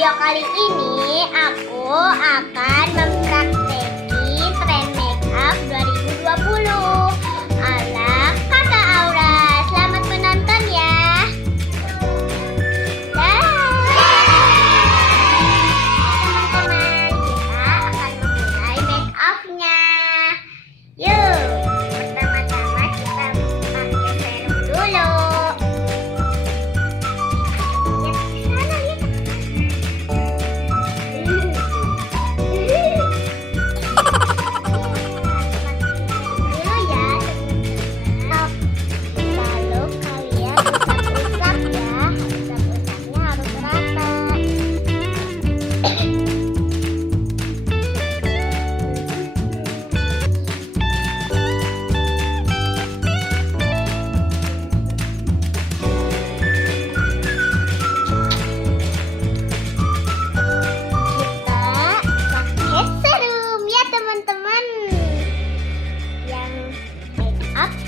video kali ini aku akan mempraktekkan tren makeup 2020 ala Kakak Aura. Selamat menonton ya. Teman-teman, kita akan memulai makeupnya. Yuk, pertama-tama kita pakai serum dulu.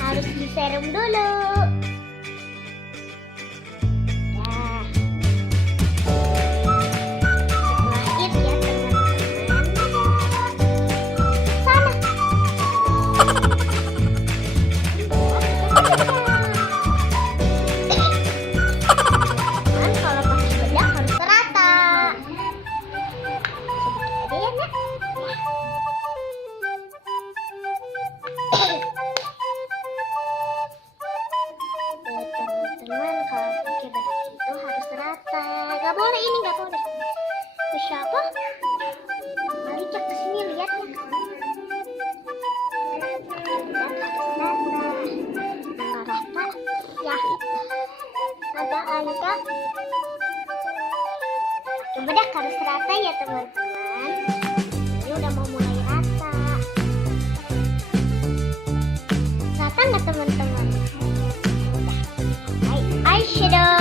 Harus di serum dulu. Ya. Setelah itu ya teman-teman. Sana. Teman, kalau pakai bedak harus rata. Sedikit aja ya, Nak. Teman-teman, kalau pakai bedak itu harus rata. Gak boleh ini, gak boleh. Ke siapa? Mari cek ke sini, lihat ya. Bedak harus rata. Nggak rata, ya agak-agak. Pakai bedak harus rata ya teman-teman. Ini udah mau mulai rata. Rata nggak teman-teman? Eyeshadow.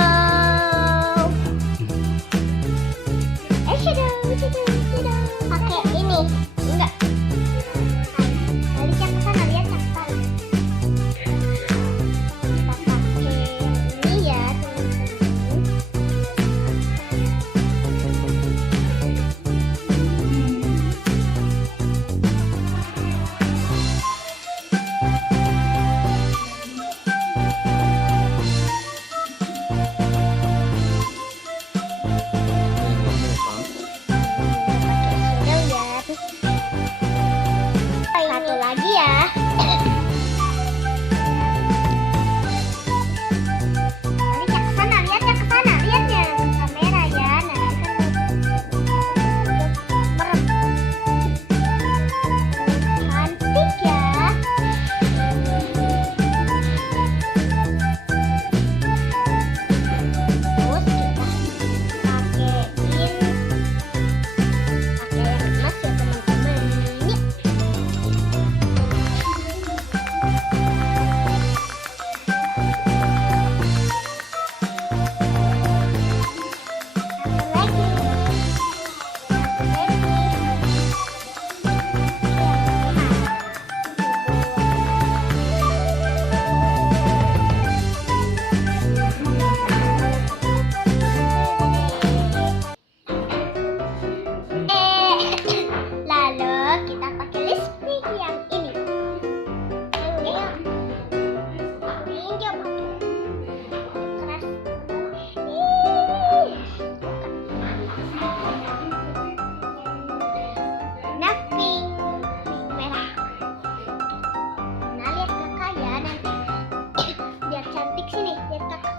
Pakai ini. Enggak. Kali cek ke sana, lihat cek ke sana. Kita pakai ini ya, teman-teman. Satu lagi ya. Mari cek ke sana, lihat cek ke sana, lihat ya ke kamera ya. Nanti kan merem. Cantik ya. Terus kita pakai yang emas ya teman-teman. Ini lalu kita pakai lipstick yang ini. Ini dia pakai keras. Nah, pink merah. Nah, lihat kakak ya nanti. Biar cantik sini, lihat kakak.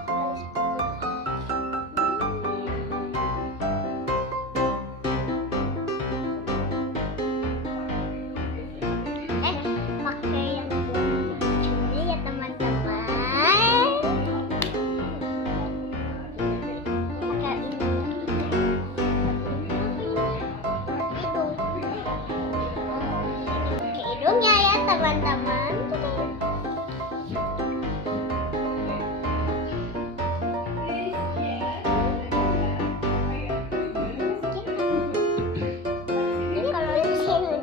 Pakai yang curi ya teman-teman. Pakai ini. Pakai hidungnya ya teman-teman. Ini kalau di sini.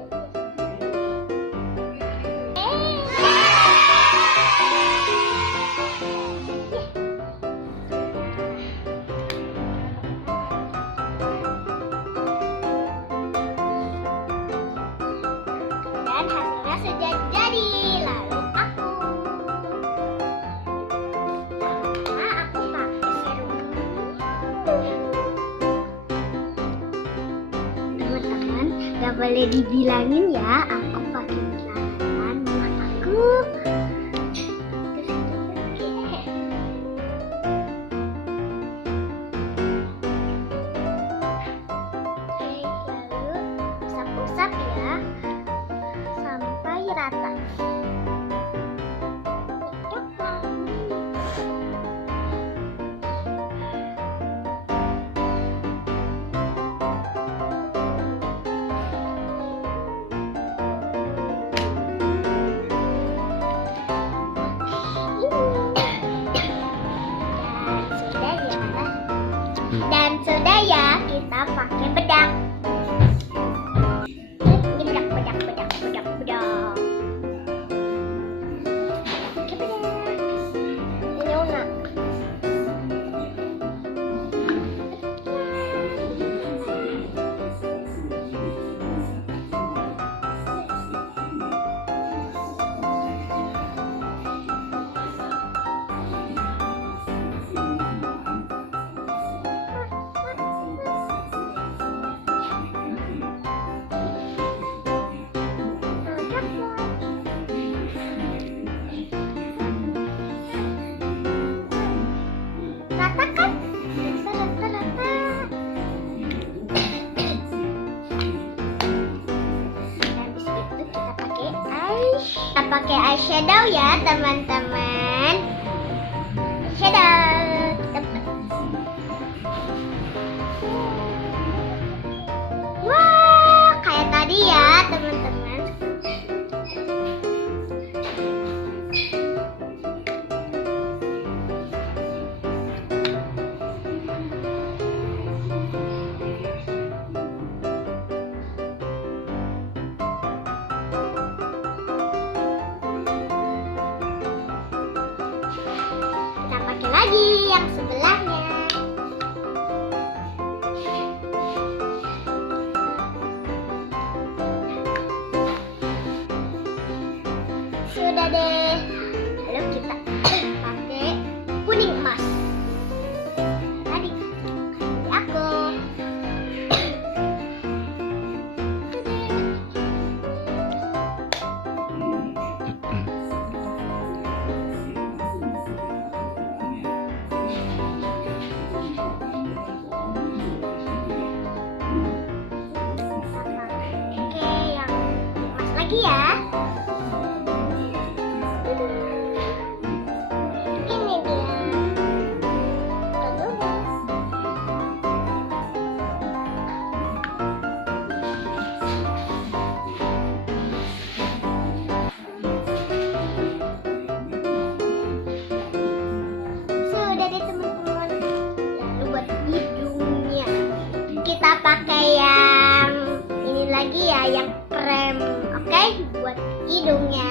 Nggak boleh dibilangin ya, aku pakai jalanan buat aku. Oke, lalu usap-usap ya sampai rata. Dan sudah ya, kita pakai bedak. Ini bedak. Pakai bedak. Ini unak. Ratakan. Rata. Habis itu kita pakai eyeshadow ya teman-teman. Eyeshadow. Wah, kayak tadi ya teman-teman. Lagi yang sebelahnya. Sudah deh. Lalu kita pakai kuning emas. Tadi aku. Lagi ya. Ini dia. Sudah deh teman-teman. Lalu buat hidungnya kita pakai yang ini lagi ya, yang krem. Oke, buat hidungnya.